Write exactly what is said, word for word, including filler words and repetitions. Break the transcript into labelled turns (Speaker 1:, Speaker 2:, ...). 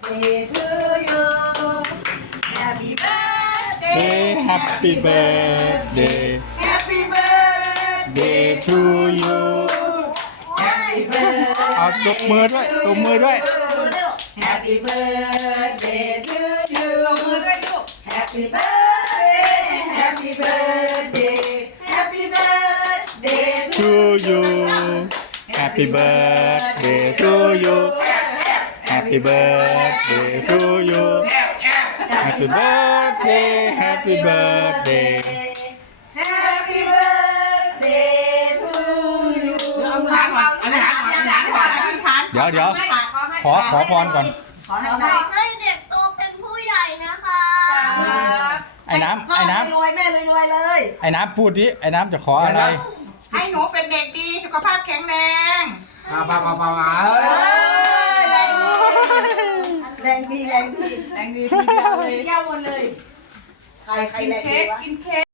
Speaker 1: birthday to you Happy birthday
Speaker 2: Happy birthday
Speaker 1: Happy birthday
Speaker 2: to you
Speaker 1: Happy birthday
Speaker 2: เอาตบมือด้วยตบมือด้วย
Speaker 1: Happy birthday to you Happy birthday Happy birthday Happy birthday
Speaker 2: to you Happy birthday to you Happy birthday to you Happy birthday Happy birthday
Speaker 1: Happy birthday to you
Speaker 3: อันนี้หันอันนี้หันก่อน
Speaker 2: เดี๋ยวเดี๋ยวขอขอพรก่อน
Speaker 1: ขอให้
Speaker 4: ข
Speaker 1: ได้
Speaker 4: อให้เด็กโตเป็นผู้ใหญ่นะคะ
Speaker 2: ไอ้น้ำไอ้น้
Speaker 1: รวยแม่รวยเลย
Speaker 2: ำไอ้น้ำพูดดิไอ้น้ำจะขออะไร
Speaker 5: ให้หนูเป็นเด็กดีสุขภาพแข็งแรง
Speaker 3: มามามามา
Speaker 1: เอ้ยแรงดีแรงดีแรงดี
Speaker 5: แรงดีทีเดียวเลย
Speaker 1: ใครใครแรงดีวะ